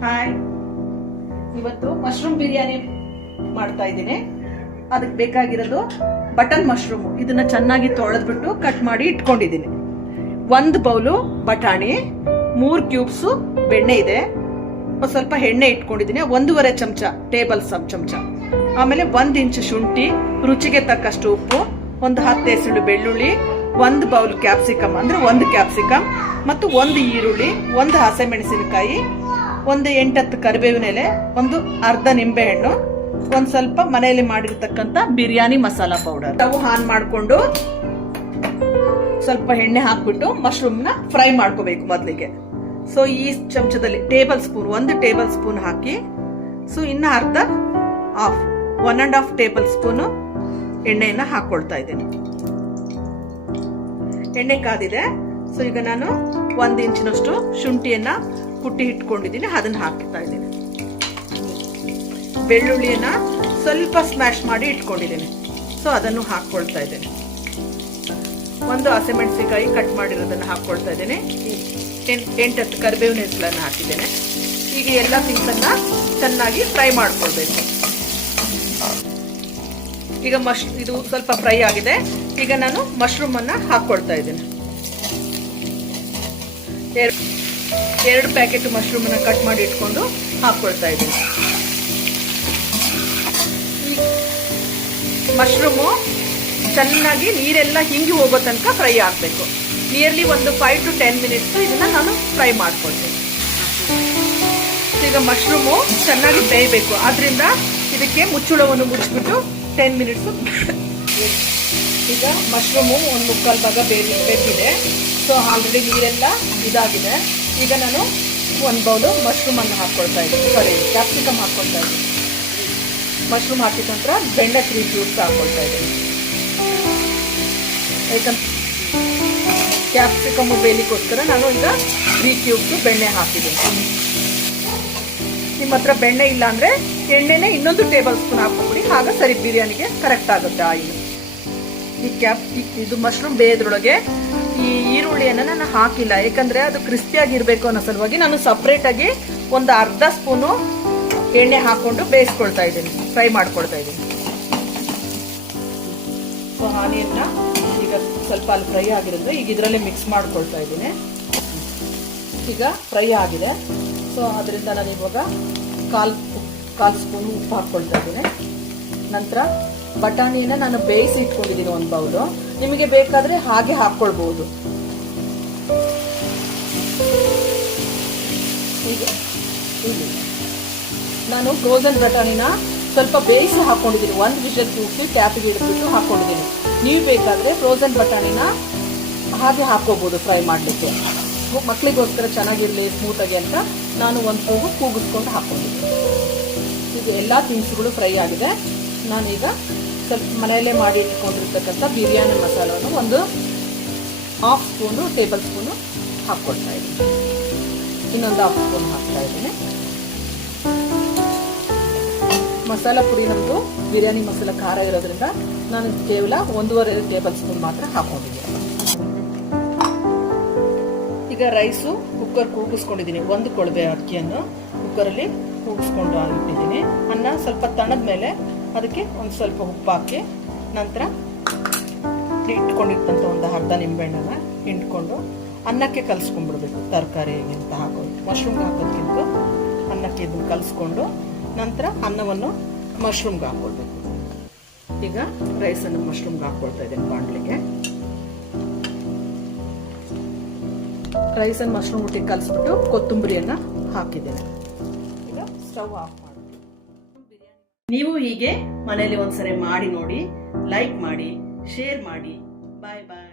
Hi ಇವತ್ತು mushroom biryani ಮಾಡ್ತಾ ಇದ್ದೀನಿ. ಅದಕ್ಕೆ ಬೇಕಾಗಿರೋದು ಬಟನ್ ಮಶ್ರೂಮ್ ಇದನ್ನ ಚೆನ್ನಾಗಿ ತೊಳೆದ್ಬಿಟ್ಟು ಕಟ್ ಮಾಡಿ ಇಟ್ಕೊಂಡಿದ್ದೀನಿ. ಒಂದು ಬೌಲು ಬಟಾಣಿ, ಮೂರು ಕ್ಯೂಬ್ಸು ಬೆಣ್ಣೆ ಇದೆ. ಸ್ವಲ್ಪ ಎಣ್ಣೆ ಇಟ್ಕೊಂಡಿದ್ದೀನಿ. ಒಂದೂವರೆ ಚಮಚ ಟೇಬಲ್ ಸಬ್ ಚಮಚ. ಆಮೇಲೆ ಒಂದು ಇಂಚು ಶುಂಠಿ, ರುಚಿಗೆ ತಕ್ಕಷ್ಟು ಉಪ್ಪು, ಒಂದು ಹತ್ತು ಎಸಳು ಬೆಳ್ಳುಳ್ಳಿ, ಒಂದು ಬೌಲ್ ಕ್ಯಾಪ್ಸಿಕಮ್ ಅಂದ್ರೆ ಒಂದು ಕ್ಯಾಪ್ಸಿಕಮ್ ಮತ್ತು ಒಂದು ಈರುಳ್ಳಿ, ಒಂದು ಹಸಿಮೆಣಸಿನಕಾಯಿ ಒಂದು ಎಂಟತ್ತು ಕರಿಬೇವಿನ ಎಲೆ, ಒಂದು ಅರ್ಧ ನಿಂಬೆಹಣ್ಣು, ಒಂದು ಸ್ವಲ್ಪ ಮನೆಯಲ್ಲಿ ಮಾಡಿರ್ತಕ್ಕಂಥ ಬಿರಿಯಾನಿ ಮಸಾಲ ಪೌಡರ್ ನಾವು ಆನ್ ಮಾಡಿಕೊಂಡು ಸ್ವಲ್ಪ ಎಣ್ಣೆ ಹಾಕ್ಬಿಟ್ಟು ಮಶ್ರೂಮ್ನ ಫ್ರೈ ಮಾಡ್ಕೋಬೇಕು ಮೊದಲಿಗೆ. ಸೊ ಈ ಚಮಚದಲ್ಲಿ ಟೇಬಲ್ ಸ್ಪೂನ್ ಒಂದು ಟೇಬಲ್ ಸ್ಪೂನ್ ಹಾಕಿ ಸೊ ಇನ್ನು ಅರ್ಧ of one and half tablespoon ಎಣ್ಣೆಯನ್ನ ಹಾಕ್ಕೊಳ್ತಾ ಇದ್ದೀನಿ. ಎಣ್ಣೆ ಕಾದಿದೆ ಸೊ ಈಗ ನಾನು ಒಂದು ಇಂಚಿನಷ್ಟು ಶುಂಠಿಯನ್ನ ಕುಟ್ಟಿ ಇಟ್ಕೊಂಡಿದ್ದೀನಿ ಅದನ್ನ ಹಾಕ್ತಾ ಇದ್ದೀನಿ. ಬೆಳ್ಳುಳ್ಳಿಯನ್ನ ಸ್ವಲ್ಪ ಸ್ಮ್ಯಾಶ್ ಮಾಡಿ ಇಟ್ಕೊಂಡಿದ್ದೀನಿ. ಸೊ ಅದನ್ನು ಹಾಕ್ಕೊಳ್ತಾ ಇದ್ದೀನಿ. ಒಂದು ಹಸಿಮೆಣಸಿನಕಾಯಿ ಕಟ್ ಮಾಡಿರೋದನ್ನ ಹಾಕ್ಕೊಳ್ತಾ ಇದ್ದೀನಿ. ಎಂಟತ್ತು ಕರಿಬೇವಿನ ಹೆಸಲನ್ನು ಹಾಕಿದ್ದೇನೆ. ಈಗ ಎಲ್ಲ ಥಿಂಗ್ಸನ್ನ ಚೆನ್ನಾಗಿ ಫ್ರೈ ಮಾಡ್ಕೊಳ್ಬೇಕು. ಈಗ ಮಶ್, ಇದು ಸ್ವಲ್ಪ ಫ್ರೈ ಆಗಿದೆ. ಈಗ ನಾನು ಮಶ್ರೂಮನ್ನು ಹಾಕ್ಕೊಳ್ತಾ ಇದ್ದೀನಿ. ಎರಡು ಪ್ಯಾಕೆಟ್ ಮಶ್ರೂಮ್ ಅನ್ನ ಕಟ್ ಮಾಡಿ ಇಟ್ಕೊಂಡು ಹಾಕ್ಕೊಳ್ತಾ ಇದ್ದೀನಿ. ಮಶ್ರೂಮು ಚೆನ್ನಾಗಿ ನೀರೆಲ್ಲ ಹಿಂಗಿ ಹೋಗೋ ತನಕ ಫ್ರೈ ಆಗಬೇಕು. ನಿಯರ್ಲಿ ಒಂದು ಫೈವ್ ಟು ಟೆನ್ ಮಿನಿಟ್ಸ್ ಇದನ್ನ ನಾನು ಫ್ರೈ ಮಾಡ್ಕೊಳ್ತೀನಿ. ಈಗ ಮಶ್ರೂಮು ಚೆನ್ನಾಗಿ ಬೇಯಬೇಕು. ಆದ್ರಿಂದ ಇದಕ್ಕೆ ಮುಚ್ಚುಳವನ್ನು ಮುಚ್ಚಿಬಿಟ್ಟು ಟೆನ್ ಮಿನಿಟ್ಸ್ ಈಗ ಮಶ್ರೂಮು ಒಂದು ಮುಕ್ಕಾಲು ಭಾಗ ಬೇರೆ ಬೇಕಿದೆ ಸೊ ಆಲ್ರೆಡಿ ನೀರೆಲ್ಲ ಇದಾಗಿದೆ. ಈಗ ನಾನು ಒಂದು ಬೌಲು ಮಶ್ರೂಮ್ ಅನ್ನು ಹಾಕ್ಕೊಳ್ತಾ ಇದ್ದೀನಿ. ಸಾರಿ ಕ್ಯಾಪ್ಸಿಕಮ್ ಹಾಕ್ಕೊಳ್ತಾ ಇದ್ದೀನಿ. ಮಶ್ರೂಮ್ ಹಾಕಿದ ನಂತರ ಬೆಣ್ಣೆ ಜ್ಯೂಸ್ ಹಾಕ್ಕೊಳ್ತಾ ಇದ್ದೀನಿ. ಯಾಕಂದ್ರೆ ಕ್ಯಾಪ್ಸಿಕಮ್ ಬೇಯಲಿಕ್ಕೋಸ್ಕರ ನಾನು ಈಗ ತ್ರೀ ಕ್ಯೂಬ್ಸ್ ಬೆಣ್ಣೆ ಹಾಕಿದ್ದೀನಿ. ನಿಮ್ಮ ಹತ್ರ ಬೆಣ್ಣೆ ಇಲ್ಲ ಅಂದ್ರೆ ಎಣ್ಣೆನೆ ಇನ್ನೊಂದು ಟೇಬಲ್ ಸ್ಪೂನ್ ಹಾಕ್ಬಿಡಿ. ಆಗ ಸರಿ ಬಿರಿಯಾನಿಗೆ ಕರೆಕ್ಟ್ ಆಗುತ್ತೆ ಆಯಿಲ್. ಈ ಕ್ಯಾಪ್ ಇದು ಮಶ್ರೂಮ್ ಬೇಯದ್ರೊಳಗೆ ಈ ಈರುಳ್ಳಿಯನ್ನು ನಾನು ಹಾಕಿಲ್ಲ. ಯಾಕಂದರೆ ಅದು ಕ್ರಿಸ್ಪಿಯಾಗಿರಬೇಕು ಅನ್ನೋ ಸಲುವಾಗಿ ನಾನು ಸಪ್ರೇಟಾಗಿ ಒಂದು ಅರ್ಧ ಸ್ಪೂನು ಎಣ್ಣೆ ಹಾಕ್ಕೊಂಡು ಬೇಯಿಸ್ಕೊಳ್ತಾ ಇದ್ದೀನಿ. ಫ್ರೈ ಮಾಡ್ಕೊಳ್ತಾ ಇದ್ದೀನಿ. ಸೊ ಆನಿಯನ್ನ ಈಗ ಸ್ವಲ್ಪ ಅಲ್ಲಿ ಫ್ರೈ ಆಗಿರುತ್ತೆ ಈಗ ಇದರಲ್ಲೇ ಮಿಕ್ಸ್ ಮಾಡ್ಕೊಳ್ತಾ ಇದ್ದೀನಿ. ಈಗ ಫ್ರೈ ಆಗಿದೆ. ಸೊ ಅದರಿಂದ ನಾನು ಇವಾಗ ಕಾಲು ಕಾಲು ಸ್ಪೂನು ಉಪ್ಪು ಹಾಕ್ಕೊಳ್ತಾ ಇದ್ದೀನಿ. ನಂತರ ಬಟಾಣಿಯನ್ನ ನಾನು ಬೇಯಿಸಿ ಇಟ್ಕೊಂಡಿದ್ದೀನಿ ಒಂದು ಬೌಲು. ನಿಮಗೆ ಬೇಕಾದ್ರೆ ಹಾಗೆ ಹಾಕ್ಕೊಳ್ಬಹುದು. ಈಗ ನಾನು ಫ್ರೋಸನ್ ಬಟಾಣಿನ ಸ್ವಲ್ಪ ಬೇಯಿಸಿ ಹಾಕೊಂಡಿದ್ದೀನಿ ಒಂದು ವಿಷಲ್ ತೂಕಿ ಟ್ಯಾಪಿಗೆ ಇಟ್ಬಿಟ್ಟು ಹಾಕೊಂಡಿದ್ದೀನಿ ನೀವು ಬೇಕಾದ್ರೆ ಫ್ರೋಸನ್ ಬಟಾಣಿನ ಹಾಗೆ ಹಾಕೋಬಹುದು ಫ್ರೈ ಮಾಡಲಿಕ್ಕೆ. ಮಕ್ಕಳಿಗೋಸ್ಕರ ಚೆನ್ನಾಗಿರಲಿ ಆಗಿ ಅಂತ ನಾನು ಒಂದು ಕೂಗು ಕೂಗಿಸ್ಕೊಂಡು ಹಾಕೊಂಡಿದ್ದೀನಿ ಈಗ ಎಲ್ಲ ತಿನಿಸುಗಳು ಫ್ರೈ ಆಗಿದೆ. ನಾನೀಗ ಸ್ವಲ್ಪ ಮನೆಯಲ್ಲೇ ಮಾಡಿ ಇಟ್ಕೊಂಡಿರ್ತಕ್ಕಂಥ ಬಿರಿಯಾನಿ ಮಸಾಲವನ್ನು ಒಂದು ಹಾಫ್ ಸ್ಪೂನು ಟೇಬಲ್ ಸ್ಪೂನು ಹಾಕ್ಕೊಳ್ತಾ ಇದ್ದೀನಿ. ಇನ್ನೊಂದು ಹಾಫ್ ಸ್ಪೂನ್ ಹಾಕ್ತಾ ಇದ್ದೀನಿ. ಮಸಾಲ ಪುಡಿ ನಮ್ಮದು ಬಿರಿಯಾನಿ ಮಸಾಲ ಖಾರ ಇರೋದ್ರಿಂದ ನಾನು ಕೇವಲ ಒಂದೂವರೆ ಟೇಬಲ್ ಸ್ಪೂನ್ ಮಾತ್ರ ಹಾಕೊಂಡಿದ್ದೀನಿ ಈಗ ರೈಸು ಕುಕ್ಕರ್ ಕೂಗಿಸ್ಕೊಂಡಿದ್ದೀನಿ. ಒಂದು ಕೊಳವೆ ಅಕ್ಕಿಯನ್ನು ಕುಕ್ಕರಲ್ಲಿ ಕೂಗಿಸ್ಕೊಂಡು ಇಟ್ಟಿದ್ದೀನಿ ಅನ್ನ ಸ್ವಲ್ಪ ತಣದ ಮೇಲೆ ಅದಕ್ಕೆ ಒಂದು ಸ್ವಲ್ಪ ಉಪ್ಪು ಹಾಕಿ ನಂತರ ಇಟ್ಕೊಂಡಿರ್ತಂಥ ಒಂದು ಅರ್ಧ ನಿಂಬೆಹಣ್ಣನ್ನು ಹಿಂಡ್ಕೊಂಡು ಅನ್ನಕ್ಕೆ ಕಲಿಸ್ಕೊಂಡ್ಬಿಡ್ಬೇಕು ತರಕಾರಿ ಅಂತ ಹಾಕೋದು. ಮಶ್ರೂಮ್ಗೆ ಹಾಕೋದಕ್ಕಿಂತ ಅನ್ನಕ್ಕೆ ಇದನ್ನು ಕಲಿಸ್ಕೊಂಡು ನಂತರ ಅನ್ನವನ್ನು ಮಶ್ರೂಮ್ಗೆ ಹಾಕ್ಕೊಳ್ಬೇಕು ಈಗ ರೈಸನ್ನು ಮಶ್ರೂಮ್ಗೆ ಹಾಕ್ಕೊಳ್ತಾ ಇದ್ದೀನಿ ಬಾಣಲಿಗೆ. ರೈಸನ್ನು ಮಶ್ರೂಮ್ ಒಟ್ಟಿಗೆ ಕಲಿಸ್ಬಿಟ್ಟು ಕೊತ್ತಂಬರಿಯನ್ನು ಹಾಕಿದ್ದೇನೆ. ಈಗ ಸ್ಟವ್ ಮಾಡಿ ನೀವು ಹೀಗೆ ಮನೆಯಲ್ಲಿ ಒಂದ್ಸರಿ ಮಾಡಿ ನೋಡಿ ಲೈಕ್ ಮಾಡಿ ಶೇರ್ ಮಾಡಿ. ಬಾಯ್ ಬಾಯ್